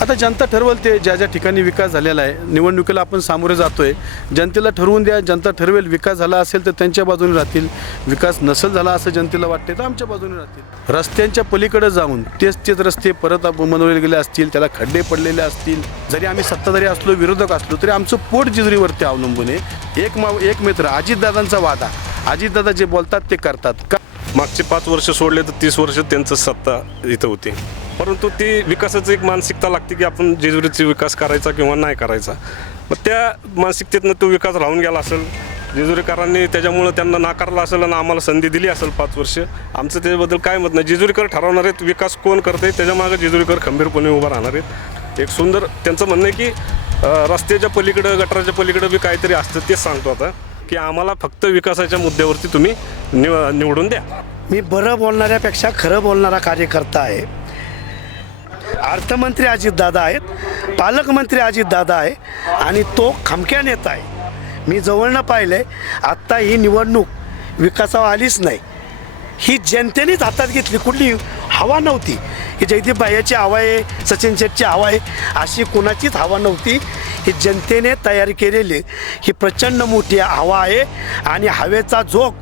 आता जनता ठरवल ते ज्या ज्या ठिकाणी विकास झालेला आहे निवडणुकीला आपण सामोरे जातोय. जनतेला ठरवून द्या जनता ठरवेल विकास झाला असेल तर त्यांच्या बाजूने राहतील. विकास नसेल झाला असं जनतेला वाटते तर आमच्या बाजूने राहतील. रस्त्यांच्या पलीकडे जाऊन तेच तेच रस्ते परत बनवले गेले असतील त्याला खड्डे पडलेले असतील. जरी आम्ही सत्ताधारी असलो विरोधक असलो तरी आमचं पोट जिजरीवरती अवलंबून आहे. एक मा एक मित्र अजितदादांचा वादा. अजितदादा जे बोलतात ते करतात. का मागचे पाच वर्ष सोडले तर तीस वर्ष त्यांचं सत्ता इथं होती. परंतु ती विकासाची एक मानसिकता लागते की आपण जेजुरीचा विकास करायचा किंवा नाही करायचा. मग त्या मानसिकतेतनं तो विकास राहून गेला असेल जेजुरीकरांनी त्याच्यामुळं त्यांना नाकारला असेल आणि आम्हाला संधी दिली असेल पाच वर्ष आमचं त्याच्याबद्दल काय मत नाही. जेजुरीकर ठरवणार आहेत विकास कोण करते त्याच्यामागं जेजुरीकर खंबीरपणे उभा राहणार आहेत. एक सुंदर त्यांचं म्हणणं आहे की रस्त्याच्या पलीकडं गटाराच्या पलीकडं बी काहीतरी असतं तेच सांगतो आता की आम्हाला फक्त विकासाच्या मुद्द्यावरती तुम्ही निव निवडून द्या. मी बरं बोलणाऱ्यापेक्षा खरं बोलणारा कार्यकर्ता आहे. अर्थमंत्री अजितदादा आहेत पालकमंत्री अजितदादा आहे आणि तो खमक्या नेता आहे. मी जवळनं पाहिलं आहे आत्ता ही निवडणूक विकासावर आलीच नाही. ही जनतेनेच हातात घेतली कुठली हवा नव्हती. ही जयदीप भाईयाची हवा आहे सचिन शेटची हवा आहे अशी कुणाचीच हवा नव्हती. ही जनतेने तयारी केलेली ही प्रचंड मोठी हवा आहे आणि हवेचा झोक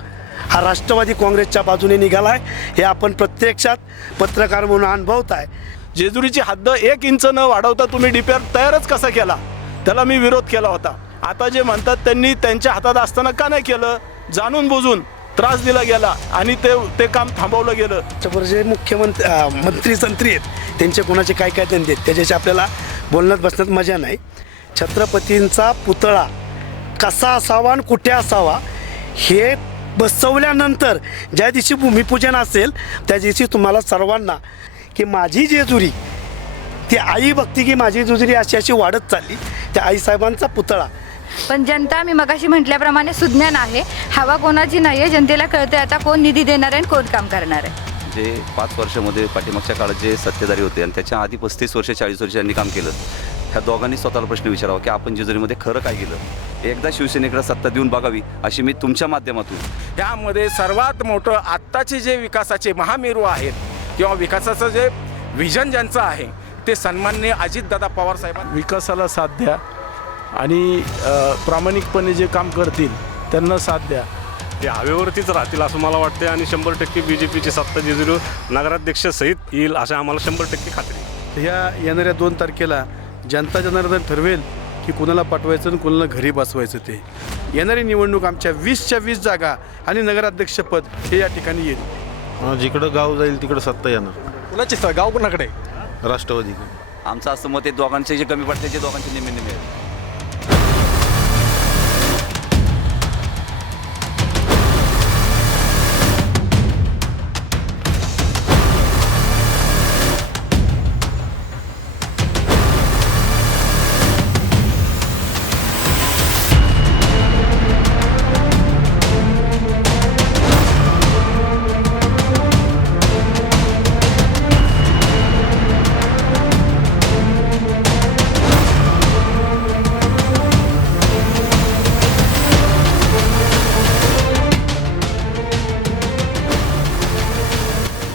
हा राष्ट्रवादी काँग्रेसच्या बाजूने निघाला आहे हे आपण प्रत्यक्षात पत्रकार म्हणून अनुभवत आहे जेजुरीची हद्द एक इंच न वाढवता तुम्ही डीपीआर तयारच कसा केला? त्याला मी विरोध केला होता. आता जे म्हणतात त्यांनी त्यांच्या हातात असताना का नाही केलं? जाणून बुजून त्रास दिला गेला आणि ते ते काम थांबवलं गेलं. त्याच्यावर जे मुख्यमंत्री मंत्री संत्री आहेत त्यांचे कोणाचे काय काय धंदे आहेत त्याच्याशी आपल्याला बोलण्यात बसण्यात मजा नाही. छत्रपतींचा पुतळा कसा असावा आणि कुठे असावा हे बसवल्यानंतर ज्या दिवशी भूमिपूजन असेल त्या दिवशी तुम्हाला सर्वांना की माझी जेजुरी ती आई बघती की माझी जेजुरी अशी अशी वाढत चालली. त्या आईसाहेबांचा पुतळा. पण जनता मी मगाशी म्हटल्याप्रमाणे सुज्ञान आहे. हवा कोणाची नाही आहे जनतेला कळते आता कोण निधी देणार आहे आणि कोण काम करणार. आहे जे पाच वर्षामध्ये पाठीमागच्या काळात जे सत्तेधारी होते आणि त्याच्या आधी पस्तीस वर्ष चाळीस वर्ष यांनी काम केलं ह्या दोघांनी स्वतःला प्रश्न विचारावा की आपण जेजुरीमध्ये खरं काय केलं. एकदा शिवसेनेकडे सत्ता देऊन बघावी अशी मी तुमच्या माध्यमातून. त्यामध्ये सर्वात मोठं आत्ताचे जे विकासाचे महामेरू आहेत किंवा विकासाचं जे व्हिजन ज्यांचं आहे ते सन्माननीय अजितदादा पवार साहेबांनी विकासाला साथ द्या आणि प्रामाणिकपणे जे काम करतील त्यांना साथ द्या. ते हवेवरतीच राहतील असं मला वाटते आणि शंभर टक्के बी जे पीची सत्ता जेजुरी नगराध्यक्ष सहित येईल अशा आम्हाला शंभर टक्के खात्री. ह्या येणाऱ्या दोन तारखेला जनता जनार्दन ठरवेल की कुणाला पाठवायचं आणि कुणाला घरी बसवायचं ते. येणारी निवडणूक आमच्या वीसच्या वीस जागा आणि नगराध्यक्षपद हे या ठिकाणी येईल. अं, जिकडं गाव जाईल तिकडं सत्ता येणार. कुणाची गाव कुणाकडे? राष्ट्रवादी आमचं असं मत आहे दोघांचे जे कमी पडते ते दोघांचे निम्मे निम्मे.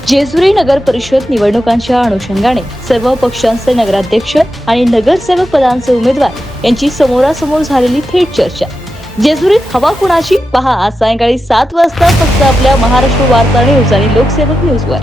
जेजुरी नगर परिषद निवडणुकांच्या अनुषंगाने सर्व पक्षांचे नगराध्यक्ष आणि नगरसेवक पदांचे उमेदवार यांची समोरासमोर झालेली थेट चर्चा. जेजुरीत हवा कुणाची? पहा आज सायंकाळी सात वाजता फक्त आपल्या महाराष्ट्र वार्ता न्यूज आणि लोकसेवक न्यूजवर.